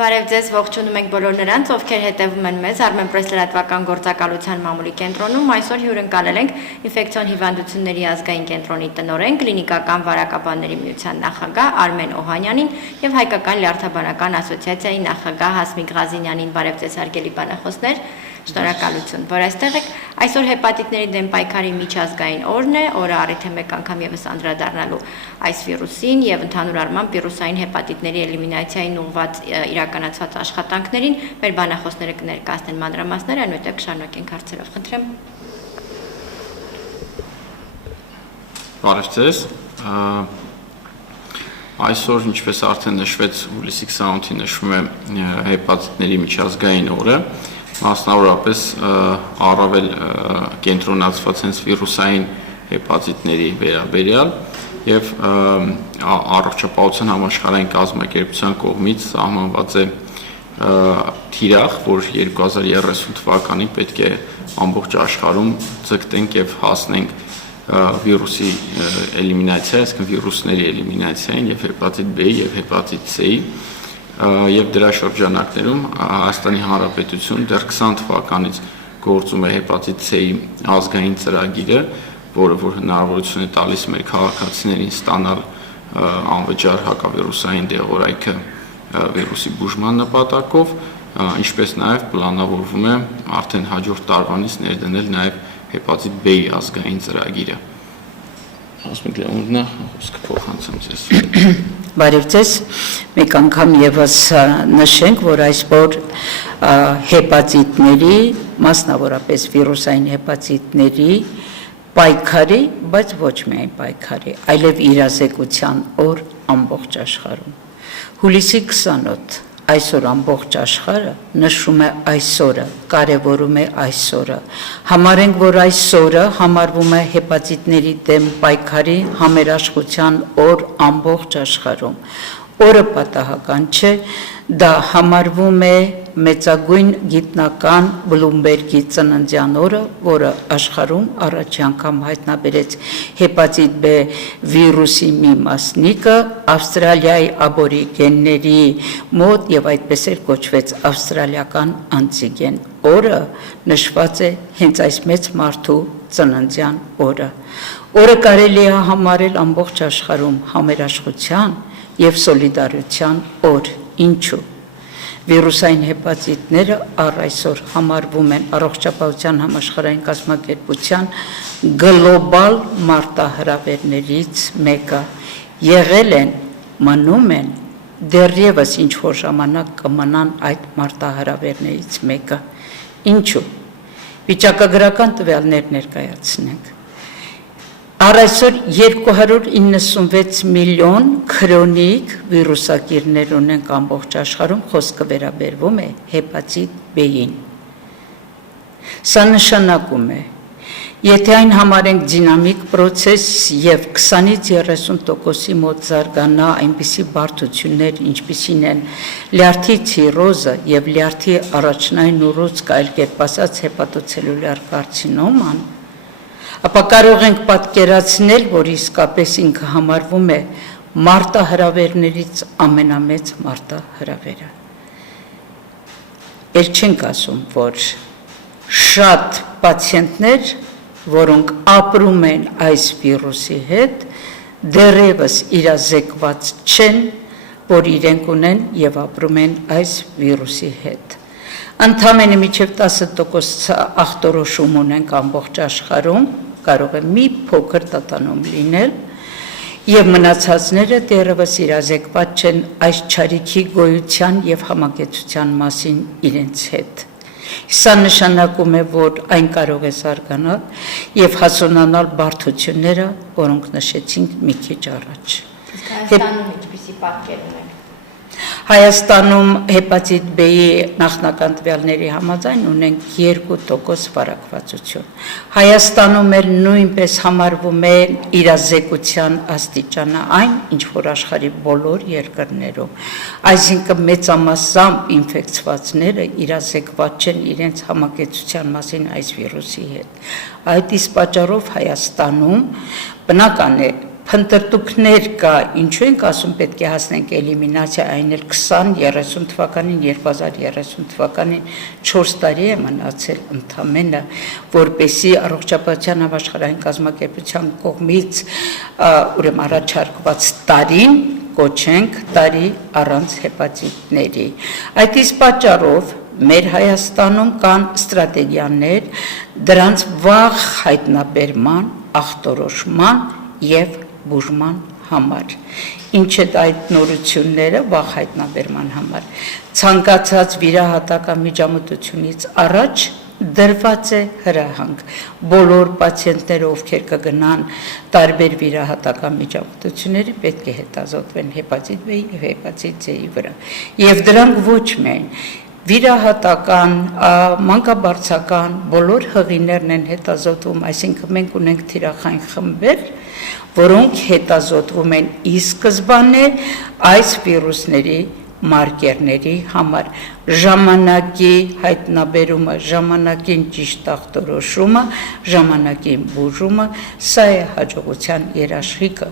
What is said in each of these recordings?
Բարև ձեզ, ողջունում ենք բոլոր նրանց, ովքեր հետևում են մեզ Armenpress լրատվական գործակալության մամուլի կենտրոնում, այսօր հյուրընկալել ենք ինֆեկցիոն հիվանդությունների ազգային կենտրոնի տնօրեն, կլինիկական վարակաբանների միության նախագահ Արմեն Օհանյանին եւ Հայկական լյարդաբանական ասոցիացիայի նախագահ Հասմիկ Ղազինյանին։ Բարև ձեզ, հարգելի բանախոսներ, շնորհակալություն, որ այստեղ եք։ Այսօր հեպատիտների դեմ պայքարի միջազգային օրն է, օրը առիթ է մեկ անգամ եւս անդրադառնալու այս վիրուսին եւ ընդհանուր առմամբ վիրուսային հեպատիտների էլիմինացիային ուղղված իրականացված աշխատանքներին մեր բանախոսները կներկայացնեն մանրամասները, այնուհետև կշարունակենք հարցերով։ Խնդրեմ։ Բարև ձեզ։ Այսօր, ինչպես արդեն նշվեց, հուլիսի 28-ին նշվում է հեպատիտների միջազգային օրը, մասնավորապես առավել կենտրոնացված հենց վիրուսային հեպատիտների վերաբերյալ եւ առողջապահության համաշխարհային կազմակերպության կողմից սահմանված է թիրախ, որ 2030 թվականին պետք է ամբողջ աշխարհում ձգտենք եւ հասնենք վիրուսի էլիմինացիա, այսինքն վիրուսների էլիմինացիային եւ հեպատիտ B-ի եւ հեպատիտ C-ի եւ դրա շրջանակներում Հայաստանի Հանրապետություն դեռ 20 թվականից գործում է հեպատիտ C-ի ազգային ծրագիրը, որը որ հնարավորություն է տալիս մեր քաղաքացիներին ստանալ անվճար հակավիրուսային դեղորայքը վիրուսի բուժման նպատակով, ինչպես նաեւ պլանավորվում է արդեն հաջորդ տարվանից ներդնել նաեւ հեպատիտ B-ի ազգային ծրագիրը։ Ասում եք խոսքը փոխանցեմ ձեզ։ Բարև ձեզ, մեկ անգամ եւս նշենք, որ այսօր հեպատիտների, մասնավորապես վիրուսային հեպատիտների պայքարի, բայց ոչ միայն պայքարի, այլև իրազեկության օր ամբողջ աշխարհում։ Հուլիսի 28 այսօր ամբողջ աշխարհը նշում է այսօրը, կարևորում է այսօրը։ Համարենք, որ այսօրը համարվում է հեպատիտների դեմ պայքարի համերաշխության օր ամբողջ աշխարհում։ Օրը պատահական չէ, դա համարվում է մեծագույն գիտնական Բլումբերգի ծննդյան օրը, որը աշխարհում առաջի անգամ հայտնաբերեց հեպատիտ B վիրուսի մի մասնիկը Ավստրալիայի աբորիգենների մոտ եւ այդպես էլ կոչվեց ավստրալիական անտիգեն։ Օրը նշված է հենց այս մեծ մարդու ծննդյան օրը։ Օրը կարելի է համարել ամբողջ աշխարհում համերաշխության եւ սոլիդարության օր։ Ինչու՞։ Վիրուսային հեպատիտները առ այսօր համարվում են առողջապահության համաշխարհային կազմակերպության գլոբալ մարտահրավերներից մեկը։ Եղել են, մնում են, դեռևս ինչ որ ժամանակ կմնան այդ մարտահրավերներից մեկը։ Ինչու՞։ Վիճակագրական տվյալներ ներկայացնենք։ Առ այսօր 296 միլիոն քրոնիկ վիրուսակիրներ ունենք ամբողջ աշխարհում, խոսքը վերաբերվում է հեպատիտ B-ին։ Սա նշանակում է, եթե այն համարենք դինամիկ process եւ 20-ից 30%-ի մոտ զարգանա այնպիսի բարդություններ, ինչպիսին են լյարդի ցիրոզը եւ լյարդի առաջնային ուռուցք, այլ կերպ ասած հեպատոցելյուլար կարցինոման, ապա կարող ենք պատկերացնել, որ իսկապես ինքը համարվում է մարտահրավերներից ամենամեծ մարտահրավերը։ Էլ չենք ասում, որ շատ պացիենտներ, որոնք ապրում են այս վիրուսի հետ, դեռևս իրազեկված չեն, որ իրենք ունեն եւ ապրում են այս վիրուսի հետ։ Ընդամենը մինչև 10% ախտորոշում ունենք ամբողջ աշխարհում, կարող է մի փոքր տատանում լինել, եւ մնացածները դեռևս իրազեկված չեն այս չարիքի գոյության եւ համակեցության մասին իրենց հետ։ Սա նշանակում է, որ այն կարող է զարգանալ եւ հասունանալ բարդությունները, որոնք նշեցինք մի քիչ առաջ։ Հայաստանում ինչպիսի պատկեր ունենք։ Հայաստանում հեպատիտ B-ի նախնական տվյալների համաձայն ունենք 2% վարակվածություն։ Հայաստանում էլ նույնպես համարվում է իրազեկության աստիճանը այն, ինչ որ աշխարհի բոլոր երկրներում։ Այսինքն մեծամասամբ ինֆեկցվածները իրազեկված չեն իրենց համակեցության մասին այս վիրուսի հետ։ Այդ իսկ պատճառով Հայաստանում բնական է Փնտրտուքներ կա, ինչու ենք ասում պետք է հասնենք էլիմինացիա, այն էլ 20-30 թվականին, 2030 թվականին 4 տարի է մնացել ընդամենը, որպեսզի առողջապահության համաշխարհային կազմակերպության կողմից ուրեմն առաջարկված տարին կոչենք տարի առանց հեպատիտների։ Այդ իսկ պատճառով մեր Հայաստանում կան ստրատեգիաներ դրանց վաղ հայտնաբերման, ախտորոշման եւ բուժման համար։ Ինչ է այդ նորությունները վաղ հայտնաբերման համար։ Ցանկացած վիրահատական միջամտությունից առաջ դրված է հրահանգ։ Բոլոր պացիենտները, ովքեր կգնան տարբեր վիրահատական միջամտությունների, պետք է հետազոտվեն հեպատիտ B-ի եւ հեպատիտ C-ի վրա։ Եվ դրանք ոչ միայն վիրահատական, մանկաբարձական բոլոր հղիներն են հետազոտվում, այսինքն մենք ունենք թիրախային խմբեր, որոնք հետազոտվում են ի սկզբանե այս վիրուսների մարկերների համար, ժամանակի հայտնաբերումը, ժամանակին ճիշտ ախտորոշումը, ժամանակին բուժումը, սա է հաջողության երաշխիքը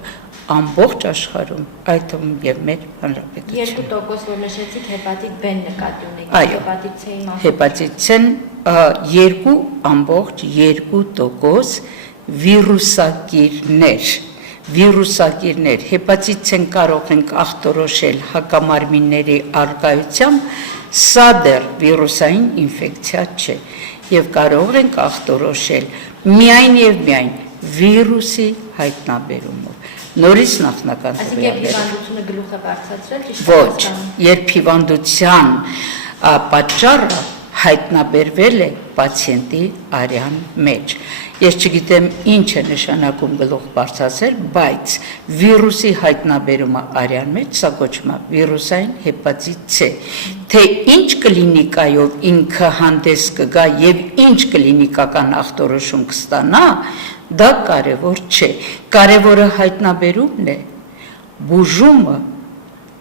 ամբողջ աշխարհում, այդ թվում եւ մեր հանրապետությունում։ 2% որ նշեցիք հեպատիտ B-ն նկատի ունեք, հեպատիտ C-ի մասը։ Հեպատիտ C-ն 2.2% վիրուսակիրներ, հեպատիտ C-ն կարող ենք ախտորոշել հակամարմինների առկայությամբ, սա դեռ վիրուսային ինֆեկցիա չէ եւ կարող ենք ախտորոշել միայն եւ միայն վիրուսի հայտնաբերումով։ Նորից նախնական Այսինքն հիվանդությունը գլուխ է բարձրացրել, ճիշտ ոչ, է։ երբ հիվանդության պատճառը հայտնաբերվել է պացիենտի արյան մեջ։ Ես չգիտեմ ինչ է նշանակում գլուխ բարձրացնել, բայց վիրուսի հայտնաբերումը արյան մեջ սա կոչվում է վիրուսային հեպատիտ C։ Թե ինչ կլինիկայով ինքը հանդես կգա եւ ինչ կլինիկական ախտորոշում կստանա, դա կարևոր չէ։ Կարևորը հայտնաբերումն է, բուժումը,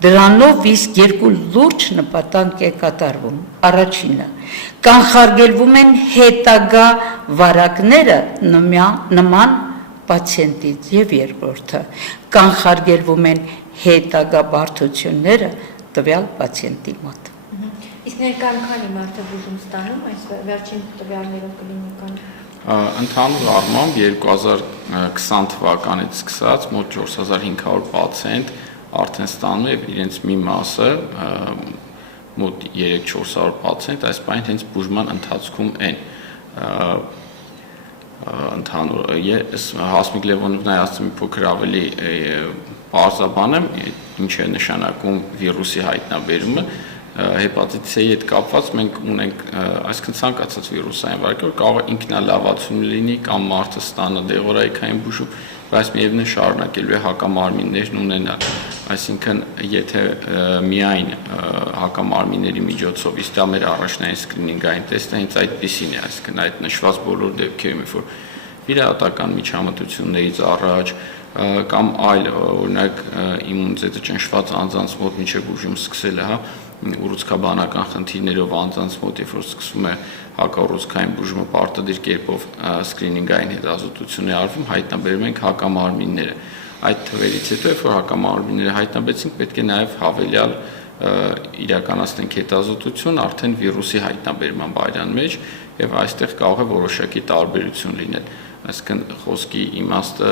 դրանով իսկ երկու լուրջ նպատակ է կատարվում։ Առաջինը, կանխարգելվում են հետագա վարակները նման պացիենտից եւ երկրորդը, կանխարգելվում են հետագա բարդությունները տվյալ պացիենտի մոտ։ Իսկ ներկայում քանի մարդ է բուժում ստանում, այս վերջին տվյալներով կլինիկան։ Ընդհանուր առմամբ 2020 թվականից սկսած մոտ 4500 պացիենտ արդեն ստանում եւ իրենց մի մասը մոտ 3-400 պացիենտ այս պայն հենց բուժման ընթացքում են։ Ընդհանուր Հասմիկ Լևոնովն ասում մի փոքր ավելի բարձրաբան եմ, ինչ է նշանակում վիրուսի հայտնաբերումը, հեպատիտ C-ի հետ կապված մենք ունենք այսքան ցանկացած վիրուսային վարակ, որ կարող է ինքնալավացում լինի կամ մարդը ստանա դեղորայքային բուժում, բայց միևնույն շարունակելու է հակամարմիններն ունենալ։ Այսինքն, եթե միայն հակամարմինների միջոցով, իսկ դա մեր առաջնային սկրինինգային տեստը հենց այդպիսին է, այսինքն այդ նշված բոլոր դեպքերում, որ վիրահատական միջամտություններից առաջ կամ այլ օրինակ իմունիտետը ճնշված անձանց մոտ մինչև բուժում սկսելը, հա, ուռուցքաբանական խնդիրներով անձանց մոտ, երբ որ սկսվում է հակաուռուցքային բուժումը պարտադիր կերպով սկրինինգային հետազոտություն է արվում, հայտնաբերում ենք հակամարմինները։ Այդ թվերից հետո, երբ որ հակամարմինները հայտնաբերեցինք, պետք է նաև հավելյալ իրականացնենք հետազոտություն արդեն վիրուսի հայտնաբերման բայրան մեջ, եւ այստեղ կարող է որոշակի տարբերություն լինել։ Այսինքն խոսքի իմաստը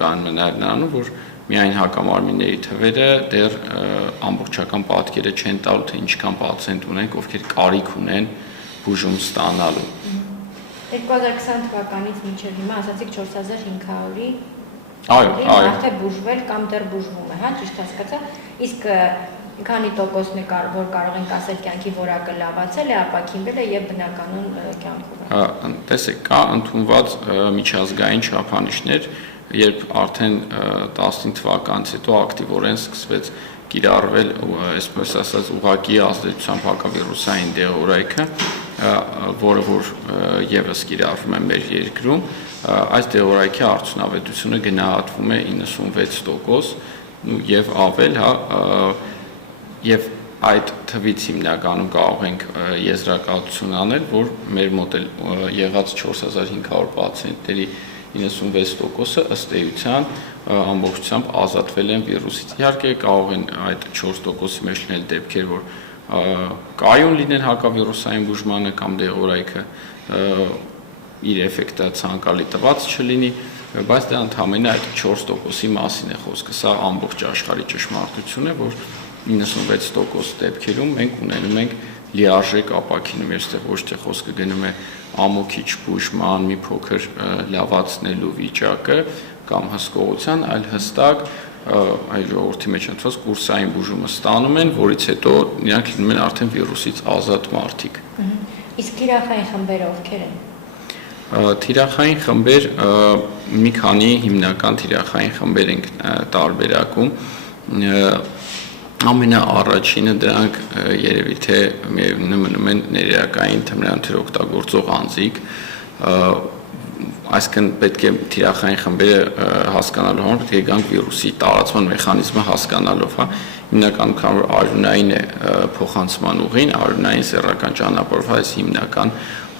կանում է նաև նրանում, որ միայն հակամարմինների թվերը դեռ ամբողջական պատկերը չեն տալու, թե ինչքան պացիենտ ունենք, ովքեր կարիք ունեն բուժում ստանալու։ 2020 թվականից մինչև հիմա ասացիք 4500-ի Այո, բուժվել կամ դեռ բուժվում է, հա, ճիշտ հասկացա։ Իսկ քանի տոկոսն է որ կարող ենք ասել կյանքի որակը լավացել է, ապաքինվել է եւ բնականon կյանքով է։ Տեսեք, կա ընդունված միջազգային չափանիշներ, երբ արդեն 15 թվականից հետո ակտիվորեն սկսվեց կիրառվել, այսպես ասած, ուղղակի ազդեցությամբ հակավիրուսային դեղորայքը, որը որ եւս կիրառվում է մեր երկրում, այս դեղորայքի արդյունավետությունը գնահատվում է 96% եւ ավել, հա, եւ այդ թվից հիմնականում կարող ենք եզրակացություն անել, որ մեր մոտ եղած 4500 պացիենտների 96%-ը ըստ էության ամբողջությամբ ազատվել են վիրուսից։ Իհարկե կարող են այդ 4%-ի մեջ լինել դեպքեր, որ կայուն լինեն հակավիրուսային բուժմանը կամ դեղորայքը իր էֆեկտը ցանկալի տված չլինի, բայց դա ընդհանրապես այդ 4%-ի մասին է խոսքը։ Սա ամբողջ աշխարհի ճշմարտություն է, որ 96% դեպքերում մենք ունենում ենք լիարժեք ապակինում, այստեղ ոչ թե խոսքը գնում է ամոքիչ բուժման մի փոքր լավացնելու վիճակը կամ հսկողության, այլ հստակ այլ ժողովրդի մեջ ընդված կուրսային բուժումը ստանում են, որից հետո նրանք լինում են արդեն վիրուսից ազատ մարդիկ։ Իսկ թիրախային խմբերը ովքեր են։ Թիրախային խմբեր մի քանի հիմնական թիրախային խմբեր ենք տարբերակում։ Ամենաառաջինը դրանք երևի թե մնում են ներերակային թմրանյութեր օգտագործող անձիկ, այսինքն պետք է թիրախային խմբերը հասկանալու համար պետք է գանք վիրուսի տարածման մեխանիզմը հասկանալով, հա, հիմնական քան որ արյունային է փոխանցման ուղին, արյունային սեռական ճանապարհով այս հիմնական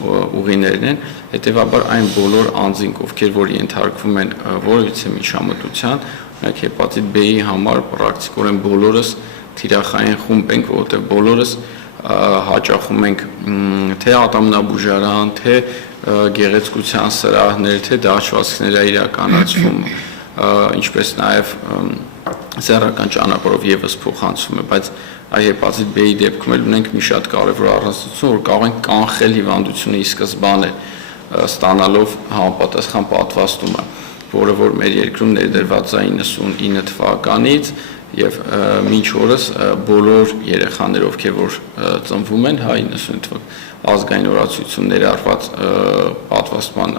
ուղիներն են, հետևաբար այն բոլոր անձինք, ովքեր որ ենթարկվում են որևիցե միջամտության, օրինակ հեպատիտ B-ի համար պրակտիկորեն բոլորս թիրախային խումբ ենք, որովհետև բոլորս հաճախում ենք թե ատամնաբուժարան, թե գեղեցկության սրահներ, թե դահուկներ իրականացվում, ինչպես նաև սեռական ճանապարհով եւս փոխանցվում է, բայց այ հեպատիտ B-ի դեպքում էլ ունենք մի շատ կարևոր առանձնություն, որ կարող ենք կանխել հիվանդությունը ի սկզբանե ստանալով համապատասխան պատվաստումը, որը որ մեր երկրում ներդրված է 99 թվականից եւ մինչ օրս բոլոր երեխաներ, ովքեր որ ծնվում են, հա 99 թվական ազգային օրացույցում ներառված պատվաստման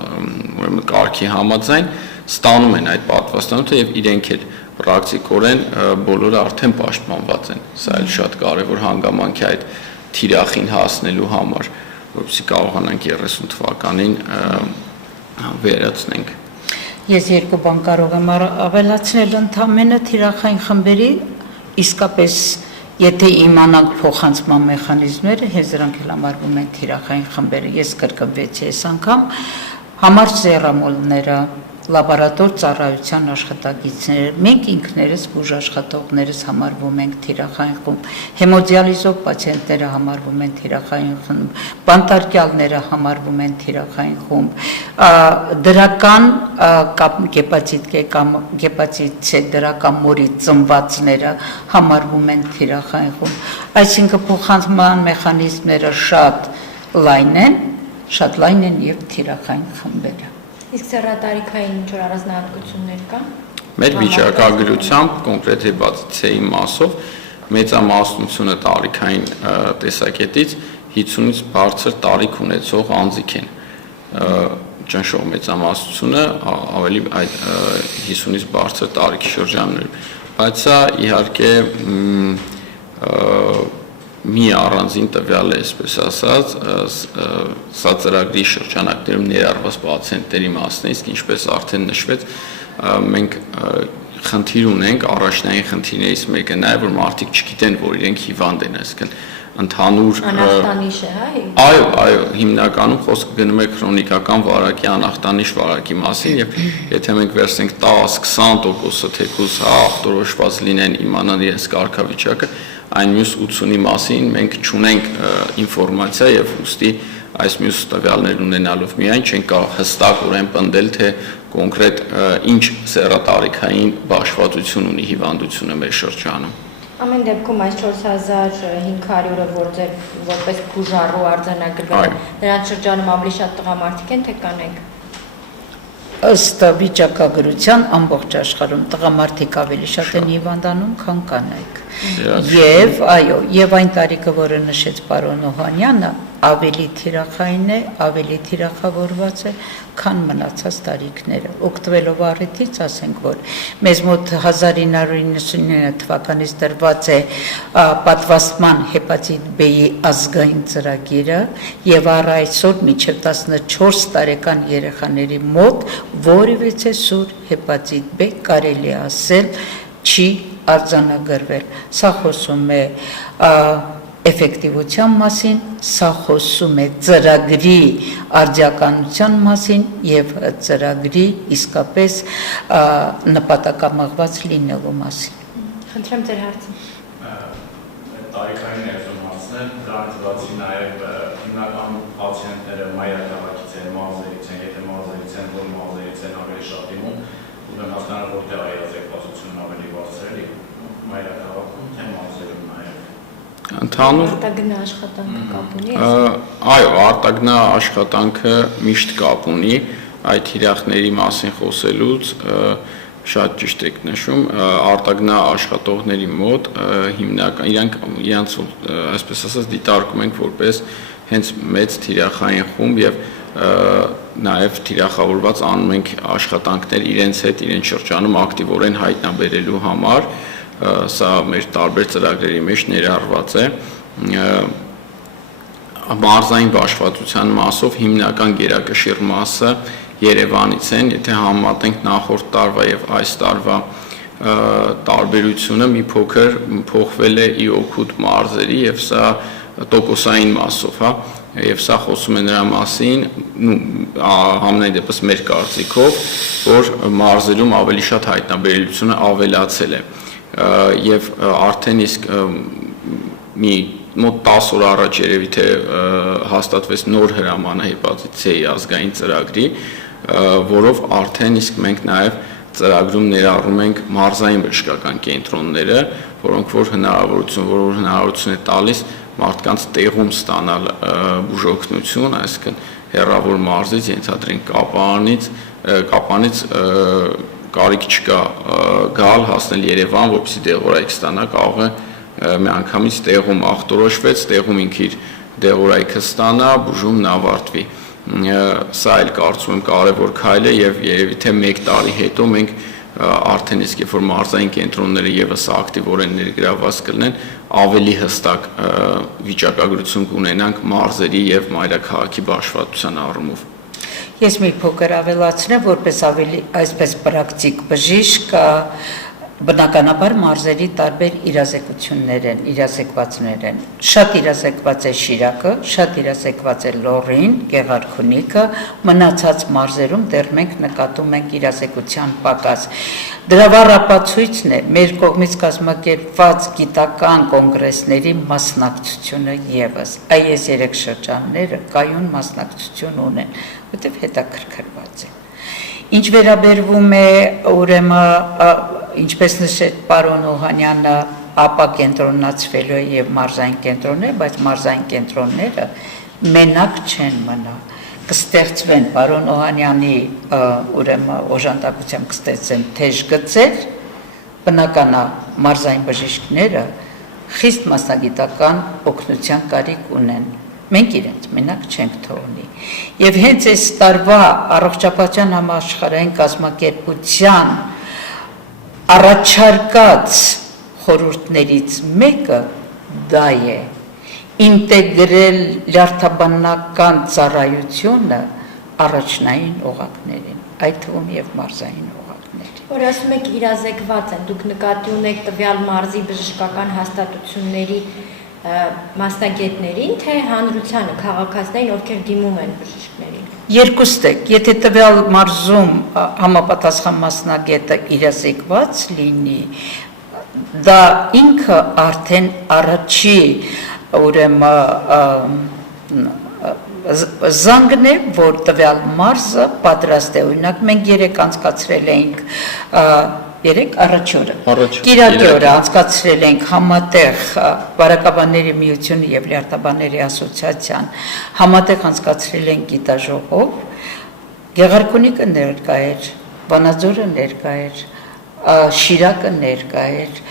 ուրեմն կարգի համաձայն ստանում են այդ պատվաստանյութը եւ իրենք էլ պրակտիկորեն բոլորը արդեն պաշտպանված են։ Սա էլ շատ կարևոր հանգամանք է այդ թիրախին հասնելու համար, որովհետեւ կարողանանք 30 թվականին վերացնենք։ Ես երկու բան կարող եմ ավելացնել ընդամենը թիրախային խմբերի, իսկապես եթե իմանանք փոխանցման մեխանիզմները, հենց դրանք էլ համարվում են թիրախային խմբերը, ես կրկնվեցի այս անգամ, համար սերամոլները, լաբորատոր ծառայության աշխատակիցները, մենք ինքներս բուժաշխատողներս համարվում ենք թիրախային խումբ, հեմոդիալիզով պացիենտները համարվում են թիրախային խումբ, բանտարկյալները համարվում են թիրախային խումբ, դրական հեպատիտ K կամ հեպատիտ C դրական մորի ծնվածները համարվում են թիրախային խումբ, այսինքն փոխանցման մեխանիզմները շատ լայն են եւ թիրախային խմբերը։ Իսկ սեռատարիքային ինչ-որ առանձնահատկություններ կան։ Մեր վիճակագրությամբ կոնկրետ հեպատիտ C-ի մասով մեծամասնությունը տարիքային տեսակետից 50-ից բարձր տարիք ունեցող անձիկ են։ Ճնշող մեծամասնությունը ավելի այդ 50-ից բարձր տարիքի շրջանում, բայց սա իհարկե մի առանձին տվյալ է, այսպես ասած, սա ծրագրի շրջանակներում ներառված պացիենտների մասն է, իսկ ինչպես արդեն նշվեց, մենք խնդիր ունենք, առաջնային խնդիրներից մեկը նա է, որ մարդիկ չգիտեն, որ իրենք հիվանդ են, այսինքն ընդհանուր անախտանիշ է, հա։ Այո, հիմնականում խոսքը գնում է քրոնիկական վարակի անախտանիշ վարակի մասին եւ եթե մենք վերցնենք 10-20% թեկուզ ախտորոշված լինեն իմանան իրենց կարգավիճակը, այն մյուս 80-ի մասին մենք չունենք ինֆորմացիա եւ ուստի այս մյուս տվյալներն ունենալով միայն չենք կարող հստակորեն պնդել, թե կոնկրետ ինչ սեռատարիքային բաշխվածություն ունի հիվանդությունը մեր շրջանում։ Ամեն դեպքում այս 4500-ը որպես բուժառու արձանագրվել, նրանց շրջանում ավելի շատ տղամարդիկ են, թե կանայք։ Ըստ վիճակագրության ամբողջ աշխարհում տղամարդիկ ավելի շատ են հիվանդանում, քան կանայք։ Եվ այո, եւ այն տարիքը, որը նշեց պարոն Օհանյանը, ավելի թիրախային է, ավելի թիրախավորված է, քան մնացած տարիքները։ Օգտվելով առիթից ասենք, որ մեզ մոտ 1999 թվականից դրված է պատվաստման հեպատիտ B-ի ազգային ծրագիրը եւ առ այսօր մինչեւ 14 տարեկան երեխաների մոտ որևիցե սուր հեպատիտ B կարելի է ասել չի արձանագրվել։ Սա խոսում է էֆեկտիվության մասին, սա խոսում է ծրագրի արդիականության մասին եւ ծրագրի իսկապես նպատակամղված լինելու մասին։ Խնդրեմ ձեր հարցը։ Տարիքային ներսում հարցնել, դրանից բացի նաև հիմնական պացիենտները մայրաքաղաքից են, մարզերից են, եթե մարզերից են, որ մարզերից են ավելի շատ դիմում, ուզում հասկանալ որտեղ է ազդեցությունն ավելի բարձր է, մայրաքաղաքում, թե մարզերում նաև։ Ընդհանուր Արտագնա աշխատանքը կապ ունի։ Այո, արտագնա աշխատանքը միշտ կապ ունի այդ թիրախների մասին խոսելուց, շատ ճիշտ եք նշում, արտագնա աշխատողների մոտ հիմնական իրանց այսպես ասած դիտարկում ենք որպես հենց մեծ թիրախային խումբ եւ նաեւ թիրախավորված անում ենք աշխատանքներ իրենց հետ իրենց շրջանում ակտիվորեն հայտնաբերելու համար, սա մեր տարբեր ծրագրերի մեջ ներառված է։ Մարզային բաշխվածության մասով հիմնական գերակշիռ մասը Երևանից են, եթե համատենք նախորդ տարվա եւ այս տարվա տարբերությունը մի փոքր փոխվել է ի օգուտ մարզերի եւ սա տոկոսային մասով, հա, եւ սա խոսում է նրա մասին, համենայն դեպս մեր կարծիքով, որ մարզերում ավելի շատ հայտնաբերելիությունը ավելացել է եւ արդեն իսկ մի մոտ 10 օր առաջ երևի թե հաստատվեց նոր հրամանը հեպատիտի ազգային ծրագրի, որով արդեն իսկ մենք նաև ծրագրում ներառում ենք մարզային բժշկական կենտրոնները, որոնք որ հնարավորություն է տալիս մարդկանց տեղում ստանալ բուժօգնություն, այսինքն հեռավոր մարզից, ենթադրենք Կապանից կարիք չկա գալ հասնել Երևան, որպեսզի դեղորայք ստանա, կարող է մի անգամից տեղում ախտորոշվեց, տեղում ինքը իր դեղորայքը ստանա, բուժումն ավարտվի։ Սա էլ կարծում եմ կարևոր քայլ է եւ երևի թե 1 տարի հետո մենք արդեն իսկ երբ որ մարզային կենտրոնները եւս ակտիվորեն ներգրավված կլինեն, ավելի հստակ վիճակագրություն կունենանք մարզերի եւ մայրաքաղաքի բաշխվածության առումով։ Ես մի փոքր ավելացնեմ, որպես ավելի այսպես պրակտիկ բժիշկ, բնականաբար մարզերի տարբեր իրազեկվածներ են։ Շատ իրազեկված է Շիրակը, շատ իրազեկված է Լոռին, Գեղարքունիքը, մնացած մարզերում դեռ մենք նկատում ենք իրազեկության պակաս։ Դրա վառապացույցն է մեր կողմից կազմակերպված գիտական կոնգրեսների մասնակցությունը եւս։ Այս 3 շրջանները կայուն մասնակցություն ունեն, որտեղ հետաքրքրված են։ Ինչ վերաբերվում է ուրեմն ինչպես նշեց պարոն Օհանյանը, ապա կենտրոնացվելու է եւ մարզային կենտրոններ, բայց մարզային կենտրոնները մենակ չեն մնա։ Կստեղծվեն պարոն Օհանյանի ուրեմն օժանդակությամբ կստեղծեն թեժ գծեր, բնական է մարզային բժիշկները խիստ մասնագիտական օգնության կարիք ունեն։ Մենք իրենց մենակ չենք թողնի։ Եվ հենց այս տարվա առողջապահության համաշխարհային կազմակերպության առաջարկած խորհուրդներից մեկը դա է ինտեգրել լյարդաբանական ծառայությունը առաջնային օղակներին, այդ թվում եւ մարզային օղակներին։ Որ ասում եք իրազեկված են, դուք նկատի ունեք տվյալ մարզի բժշկական հաստատությունների մասնագետներին, թե հանրությանը, քաղաքացիներին, ովքեր դիմում են բժիշկներին։ Երկուստ է, եթե տվյալ մարզում համապատասխան մասնագետը իրազեկված լինի, դա ինքը արդեն առաջի ուրեմն զանգն է, որ տվյալ մարզը պատրաստ է, օրինակ մենք 3 անցկացրել էինք 3 առաջի օրը, Կիրակի օրը անցկացրել ենք համատեղ Վարակաբանների միությունը եւ Լյարդաբանների ասոցիացիան, համատեղ անցկացրել ենք գիտաժողով, Գեղարքունիքը ներկա էր, Վանաձորը ներկա էր, Շիրակը ներկա էր,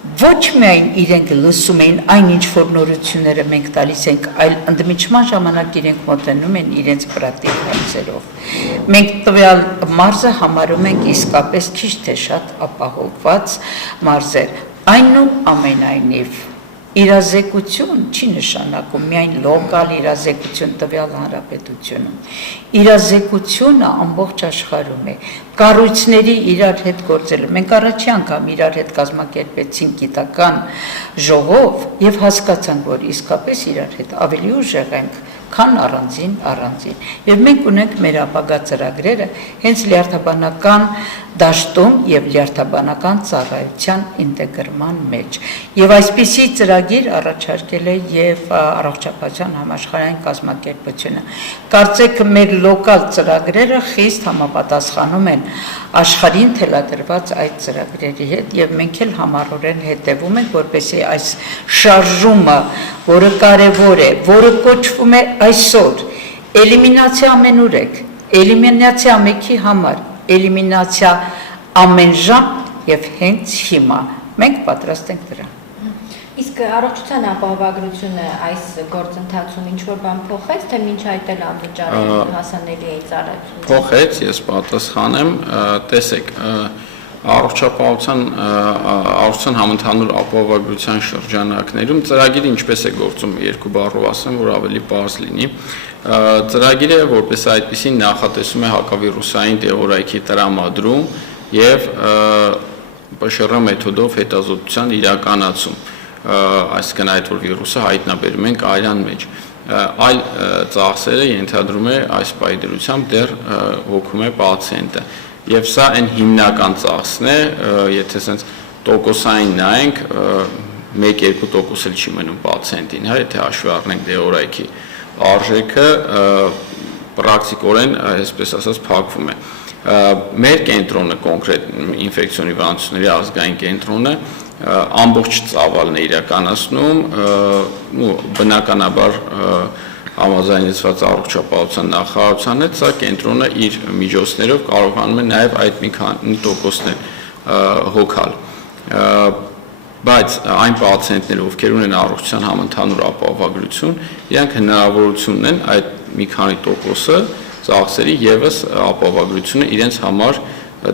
ոչ միայն իրենք լսում էին այնինչ որ նորությունները մենք տալիս ենք, այլ ընդմիջման ժամանակ իրենք մոտենում են իրենց պրակտիկ հարցերով։ Մենք տվյալ մարզը համարում ենք իսկապես քիչ թե շատ ապահովված մարզեր։ Այնուամենայնիվ Իրազեկություն չի նշանակում միայն լոկալ իրազեկություն տվյալ հանրապետությունում։ Իրազեկությունը ամբողջ աշխարհում է։ Կառույցների իրար հետ գործելը։ Մենք առաջի անգամ իրար հետ կազմակերպեցինք գիտական ժողով եւ հասկացանք, որ իսկապես իրար հետ ավելի ուժեղ ենք, քան առանձին։ Եվ մենք ունենք մեր ապագա ծրագրերը հենց լյարդաբանական դաշտում եւ լյարդաբանական ծառայության ինտեգրման մեջ։ Եվ այսպիսի ծրագիր առաջարկել է եւ առողջապահության համաշխարհային կազմակերպությունը։ Կարծեք մեր լոկալ ծրագրերը խիստ համապատասխանում են աշխարհին թելադրված այդ ծրագրերի հետ եւ մենք էլ համառորեն հետևում ենք, որպեսզի այս շարժումը, որը կարևոր է, որը կոչվում է այսօր էլիմինացիա ամենուրեք, էլիմինացիա ամենքի համար, էլիմինացիա ամեն ժամ եւ հենց հիմա մենք պատրաստ ենք դրան։ Իսկ առողջության ապահովագրությունը այս գործընթացում ինչ-որ բան փոխեց, թե մինչ այդ էլ անվճար հասանելի է ծառայությունը։ Փոխեց, ես պատասխանեմ, տեսեք, առողջության համընդհանուր ապահովագրության շրջանակներում ծրագիրը ինչպես է գործում, երկու բառով ասեմ, որ ավելի պարզ լինի։ Ծրագիրը որպես այդպիսին նախատեսում է հակավիրուսային դեղորայքի տրամադրում եւ ՊՇՌ մեթոդով հետազոտության իրականացում, այսինքն այդ որ վիրուսը հայտնաբերում ենք արյան մեջ։ Այլ ծախսերը ենթադրում է այս պայդրությամբ դեռ հոգում է պացիենտը։ Եվ սա այն հիմնական ծախսն է, եթե ասենց տոկոսային նայենք, 1-2% էլ չի մնում պացիենտին, հա, եթե հաշվի առնենք դեղորայքի արժեքը պրակտիկորեն, այսպես ասած, փակվում է։ Մեր կենտրոնը կոնկրետ ինֆեկցիոն հիվանդությունների ազգային կենտրոնը ամբողջ ծավալն է իրականացնում, բնականաբար համաձայնեցված առողջապահության նախարարության հետ, սա կենտրոնը իր միջոցներով կարողանում է նաև այդ մի քանի տոկոսներ հոգալ։ Բայց այն պացիենտները, ովքեր ունեն առողջության համընդհանուր ապահովագրություն, իրանք հնարավորություն ունեն այդ մի քանի տոկոսը ծախսերի եւս ապահովագրությունը իրենց համար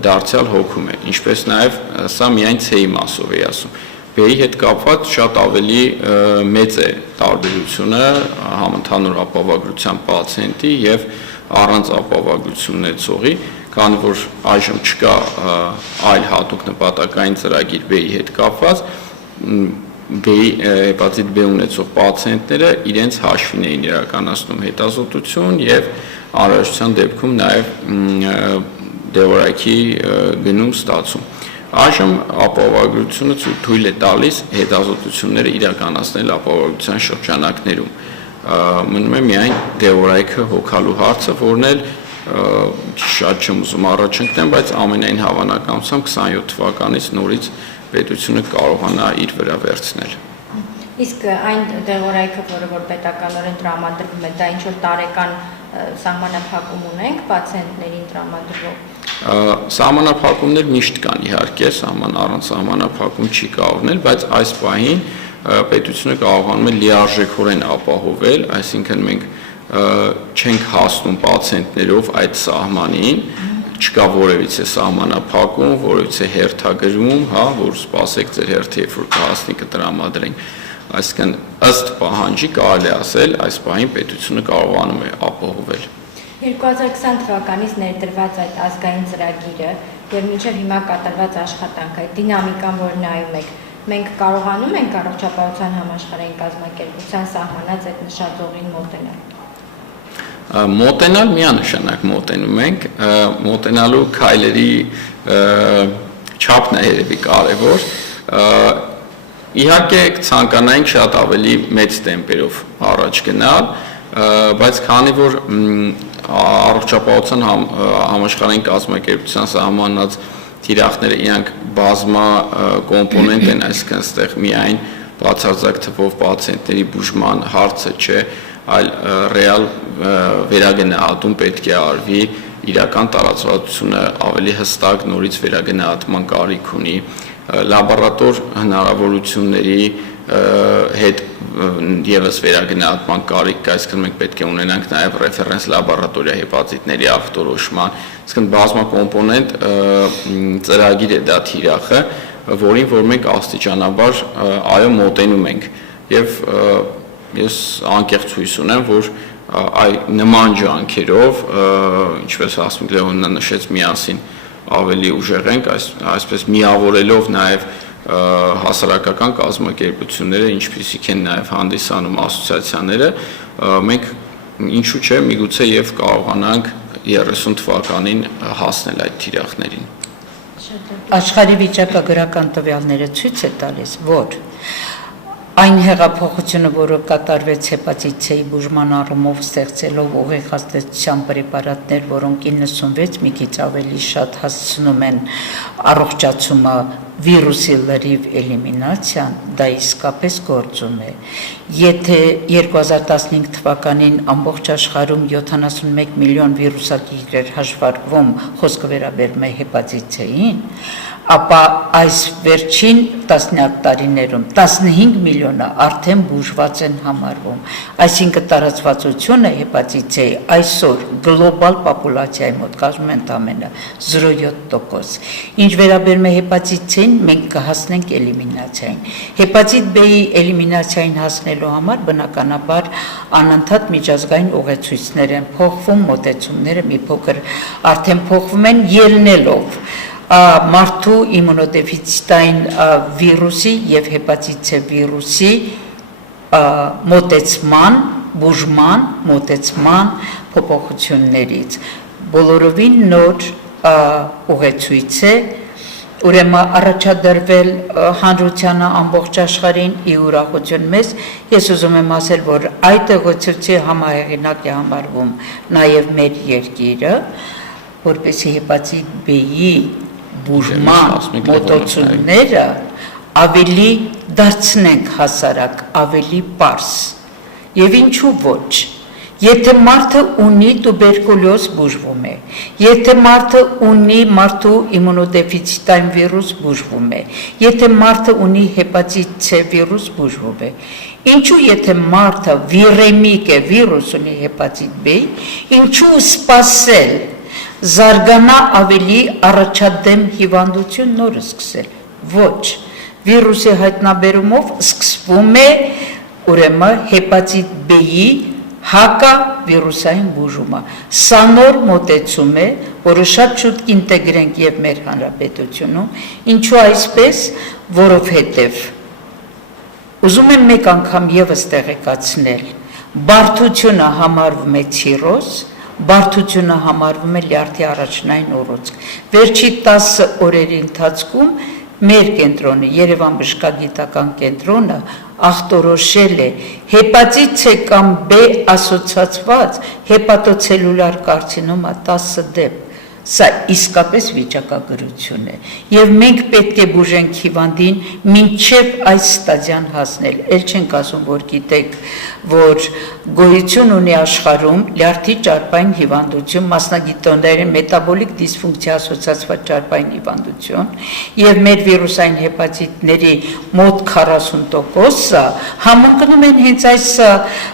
դարձյալ հոգում է, ինչպես նաև սա միայն C-ի մասով է ասում։ B-ի հետ կապված շատ ավելի մեծ է տարբերությունը համընդհանուր ապահովագրության պացիենտի եւ առանց ապահովագրություն ունեցողի, քանի որ այժմ չկա այլ հատուկ նպատակային ծրագիր B-ի հետ կապված, հեպատիտ B ունեցող պացիենտները իրենց հաշվին էին իրականացնում հետազոտություն եւ անհրաժեշտության դեպքում նաև դեղորայքի գնում ստացում։ Այժմ ապահովագրությունը թույլ է տալիս հետազոտությունները իրականացնել ապահովագրության շրջանակներում։ Մնում է միայն դեղորայքը հոգալու հարցը, որն էլ շատ չեմ ուզում առաջ ընկնեմ, բայց ամենայն հավանականությամբ 27 թվականից նորից պետությունը կարողանա իր վրա վերցնել։ Իսկ այն դեղորայքը, որը որ պետականորեն տրամադրվում է, դա ինչ որ տարեկան սահմանափակում ունենք պացիենտներին տրամադրող։ Սահմանափակումներ միշտ կան, իհարկե, առանց սահմանափակում չի կարողնել, բայց այս պահին պետությունը կարողանում է լիարժեքորեն ապահովել, այսինքն մենք չենք հասնում պացիենտներով այդ սահմանին, չկա որևիցե սահմանափակում, որևիցե հերթագրում, հա, որ սպասեք ձեր հերթը, երբ որ կհասնի կտրամադրենք։ Այսինքն ըստ պահանջի կարելի ասել այս պահին պետությունը կարողանում է ապահովել։ 2020 թվականից ներդրված այդ ազգային ծրագիրը եւ մինչեւ հիմա կատարված աշխատանքը, այդ դինամիկան, որ նայում եք, մենք կարողանում ենք առողջապահության համաշխարհային կազմակերպության սահմանած այդ նշաձողին մոտենալ։ Մոտենալ միանշանակ մոտենում ենք, մոտենալու քայլերի չափն է երևի կարևոր։ Իհարկե ցանկանայինք շատ ավելի մեծ տեմպերով առաջ գնալ, բայց քանի որ առողջապահության համաշխարհային կազմակերպության սահմանած թիրախները իրանք բազմա կոմպոնենտ են, այսինքն այստեղ միայն բացարձակ թվով պացիենտների բուժման հարցը չէ, այլ ռեալ վերագնահատում պետք է արվի, իրական տարածվածությունը ավելի հստակ նորից վերագնահատման կարիք ունի, լաբորատոր հնարավորությունների հետ եւս վերագնահատման կարիք կա, այսինքն մենք պետք է ունենանք նաեւ ռեֆերենս լաբորատորիա հեպատիտների ախտորոշման, այսինքն բազմակոմպոնենտ ծրագիր է դա թիրախը, որին որ մենք աստիճանաբար այո մոտենում ենք։ եւ ես անկեղծ հույս ունեմ, որ նման ջանքերով, ինչպես Հասմիկ Լեոնը նշեց, միասին ավելի ուժեղ ենք, այսպես միավորելով նաեւ հասարակական կազմակերպությունները, ինչպիսիք են նաեւ հանդիսանում ասոցիացիաները, մենք ինչու՞ չէ, միգուցե եւ կարողանանք 30 թվականին հասնել այդ թիրախներին։ Աշխարհի վիճակագրական տվյալները ցույց է տալիս, որ այն հեղափոխությունը, որը կատարվեց հեպատիտ C-ի բուժման առումով ստեղծելով ուղիղ հաստատության պրեպարատներ, որոնք 96 մի քիչ ավելի շատ հասցնում են առողջացումը վիրուսի լրիվ էլիմինացիան, դա իսկապես գործում է։ Եթե 2015 թվականին ամբողջ աշխարհում 71 միլիոն վիրուսակիր էր հաշվարկվում, խոսքը վերաբերում է հեպատիտ C-ին, ապա այս վերջին տասնյակ տարիներում 15 միլիոնը արդեն բուժված են համարվում։ Այսինքն տարածվածությունը հեպատիտ C այսօր գլոբալ պոպուլացիայի մոտ կազմում է ընդամենը 0.7%։ Ինչ վերաբերում է հեպատիտ C-ին, մենք կհասնենք էլիմինացիային։ Հեպատիտ B-ի էլիմինացիային հասնելու համար բնականաբար անընդհատ միջազգային ուղեցույցներ են փոխվում, մոտեցումները մի փոքր արդեն փոխվում են ելնելով մարդու իմունոդեֆիցիտային վիրուսի եւ հեպատիտ C վիրուսի մոտեցման, բուժման, մոտեցման փոփոխություններից։ Բոլորովին նոր ուղեցույց է, ուրեմն առաջադրվել հանրությանը ամբողջ աշխարհին ի ուրախություն մեզ, ես ուզում եմ ասել, որ այդ ուղեցույցի համահեղինակ է համարվում նաեւ մեր երկիրը, որպեսզի հեպատիտ B-ի բուժման մոտեցումները ավելի դարձնենք հասարակ, ավելի պարզ։ Եվ ինչու ոչ։ Եթե մարդը ունի տուբերկուլոզ, բուժվում է։ Եթե մարդը ունի մարդու իմունոդեֆիցիտային վիրուս, բուժվում է։ Եթե մարդը ունի հեպատիտ C վիրուս, բուժվում է։ Ինչու եթե մարդը վիրեմիկ է, վիրուս ունի հեպատիտ B, ինչու սպասել զարգանա ավելի առաջադեմ հիվանդություն նորը սկսել։ Ոչ, վիրուսի հայտնաբերումով սկսվում է ուրեմն հեպատիտ B-ի հակավիրուսային բուժումը։ Սա նոր մոտեցում է, որը շատ շուտ ինտեգրենք եւ մեր հանրապետությունում, ինչու այսպես, որովհետեւ ուզում եմ մեկ անգամ եւս տեղեկացնել, բարդությունը համարվում է ցիրոզ, բարդությունը համարվում է լյարդի առաջնային ուռուցք։ Վերջի 10 օրերի ընթացքում մեր կենտրոնը, Երևան բժշկագիտական կենտրոնը ախտորոշել է հեպատիտ C կամ B ասոցացված հեպատոցելուլար կարցինոմա 10 դեպք։ Սա իսկապես վիճակագրություն է եւ մենք պետք է բուժենք հիվանդին մինչեւ այս ստադիան հասնել։ Էլ չենք ասում, որ գիտեք, որ գոյություն ունի աշխարհում լյարդի ճարպային հիվանդություն, մասնագիտորեն մետաբոլիկ դիսֆունկցիա ասոցացված ճարպային հիվանդություն եւ մեր վիրուսային հեպատիտների մոտ 40%-ը համընկնում են հենց այս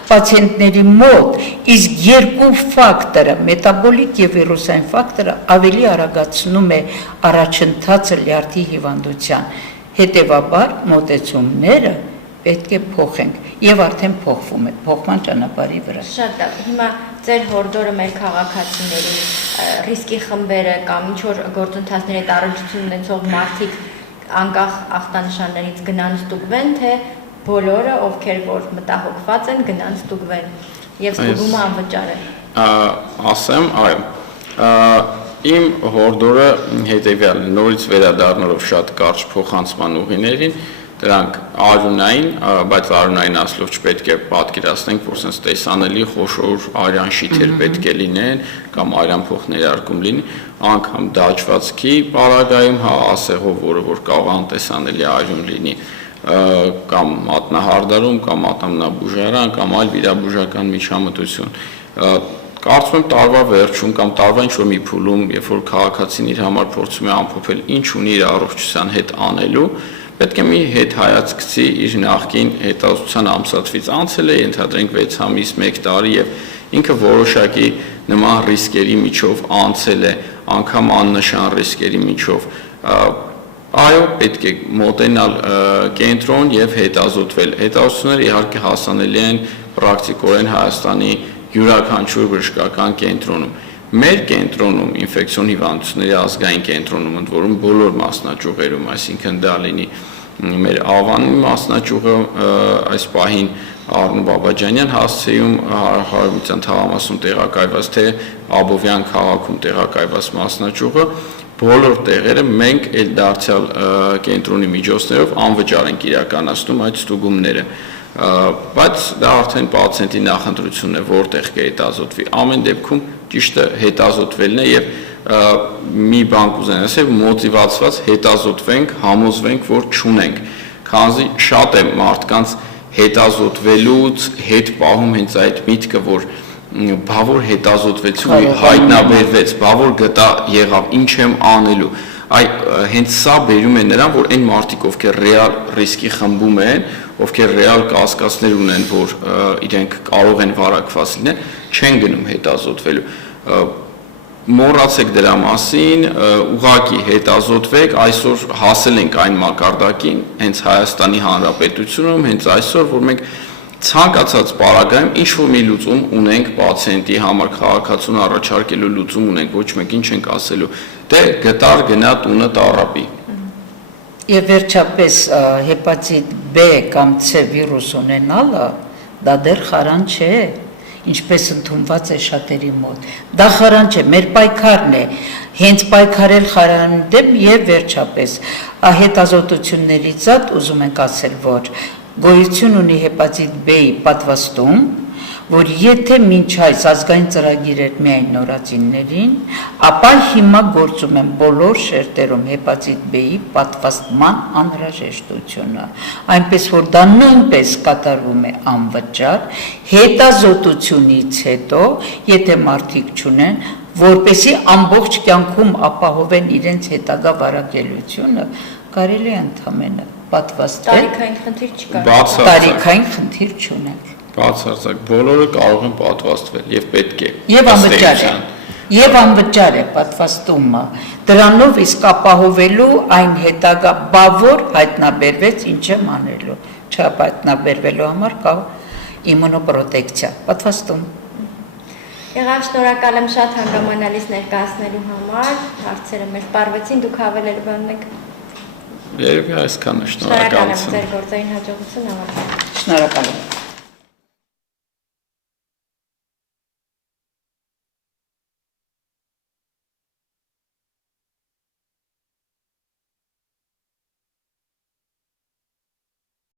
պացիենտների մոտ, իսկ երկու ֆակտորը, մետաբոլիկ եւ վիրուսային ֆակտորը ավելի արագացնում է առաջընթացը լյարդի հիվանդության։ Հետևաբար մոտեցումները պետք է փոխենք եւ արդեն փոխվում է փոխման ճանապարհի վրա։ Շատ լավ։ Հիմա ձեր հորդորը մեր քաղաքացիների ռիսկի խմբերը կամ ինչ որ գործընթացների հետ առնչություն ունեցող մարդիկ անկախ ախտանշաններից գնան ստուգվեն, թե բոլորը, ովքեր որ մտահոգված են, գնան ստուգվեն եւ ստուգումը անվճար է։ Ասեմ, այո։ Իմ հորդորը հետևյալն է, նորից վերադառնալով շատ կարճ փոխանցման ուղիներին, դրանք արյունային, բայց արյունային ասլով չպետք է պատկերացնենք, որ sense տեսանելի խոշոր արյան շիթեր պետք է լինեն կամ արյան փոխ ներարկում լինի, անգամ դաջվածքի պարագայում, ասեղով, որը որ կարող անտեսանելի արյուն լինի, կամ մատնահարդարում, կամ ատամնաբուժարան, կամ այլ վիրաբուժական միջամտություն։ Կարծում եմ տարվա վերջում կամ տարվա ինչ-որ մի փուլում, երբ որ քաղաքացին իր համար փորձում է ամփոփել ինչ ունի իր առողջության հետ անելու, պետք է մի հետ հայացք գցի իր նախկին հետազոտության ամսաթվից անցել է, ենթադրենք 6 ամիս, 1 տարի եւ ինքը որոշակի նման ռիսկերի միջով անցել է, անգամ աննշան ռիսկերի միջով։ Այո, պետք է մոտենալ կենտրոն եւ հետազոտվել։ Հետազոտությունները իհարկե հասանելի են պրակտիկորեն Հայաստանի յուրաքանչյուր բժշկական կենտրոնում։ Մեր կենտրոնում, ինֆեկցիոն հիվանդությունների ազգային կենտրոնում, ընդ որում բոլոր մասնաճյուղերում, այսինքն դա լինի մեր Ավանի մասնաճյուղը այս պահին Արնո Բաբաջանյան հասցեում Հարավային թաղամասում տեղակայված, թե Աբովյան քաղաքում տեղակայված մասնաճյուղը, բոլոր տեղերը մենք էլ դարձյալ կենտրոնի միջոցներով անվճար ենք իրականացնում այդ ստուգումները, բայց դա արդեն պացիենտի նախընտրությունն է, որտեղ կհետազոտվի։ Ամեն դեպքում ճիշտը հետազոտվելն է եւ մի բան կուզենամ ասել, մոտիվացված հետազոտվենք, համոզվենք, որ չունենք, քանզի շատ է մարդկանց հետազոտվելուց հետ պահում հենց այդ միտքը, որ բա որ հետազոտվեցի ու հայտնաբերվեց, բա որ գտա եղավ, ինչ եմ անելու։ Հենց սա բերում է նրան, որ այն մարդիկ, ովքեր ռեալ ռիսկի խմբում են, ովքեր ռեալ կասկածներ ունեն, որ իրենք կարող են վարակված լինել, չեն գնում հետազոտվելու։ Մոռացեք դրա մասին, ուղղակի հետազոտվեք, այսօր հասել ենք այն մակարդակին, հենց Հայաստանի Հանրապետությունում, հենց այսօր, որ մենք ցանկացած պարագայում ինչ-որ մի լուծում ունենք պացիենտի համար, քաղաքացուն առաջարկելու լուծում ունենք, ոչ մեկին չենք ասելու, դե գտար գնա տունը տառապի։ Եվ վերջապես հեպատիտ B կամ C վիրուս ունենալը դա դեռ խարան չէ, ինչպես ընդունված է շատերի մոտ։ Դա խարան չէ, մեր պայքարն է, հենց պայքարել խարանի դեմ եւ վերջապես հետազոտություններից զատ ուզում ենք ասել, որ գոյություն ունի հեպատիտ B-ի պատվաստում, որ եթե մինչ այս ազգային ծրագիր էր միայն նորածիններին, ապա հիմա գործում են բոլոր շերտերում հեպատիտ B-ի պատվաստման անհրաժեշտությունը, այնպես որ դա նույնպես կատարվում է անվճար, հետազոտությունից հետո, եթե մարդիկ չունեն, որպեսզի ամբողջ կյանքում ապահովեն իրենց հետագա վարակելությունը, կարելի է ընդամենը պատվաստել, Տարիքային խնդիր չկա։ տարիքային խնդիր չունենք։ Բացարձակ բոլորը կարող են պատվաստվել եւ պետք է։ Եվ անվճար է պատվաստումը։ Դրանով իսկ ապահովելու այն հետագա բավոր հայտնաբերվեց ինչ եմ անելու։ Չհայտնաբերվելու համար կա իմունոպրոտեկցիա, պատվաստում։ Եղավ, շնորհակալ եմ շատ հանգամանալից ներկայացնելու համար, հարցերը մեզ պարվեցին, դուք հավելել բան ունեք։ Երևի այսքանը Շնորհակալ եմ շնորհակալություն։ ձեր գործային հաջողություն, ավարտել։ Շնորհակալ եմ։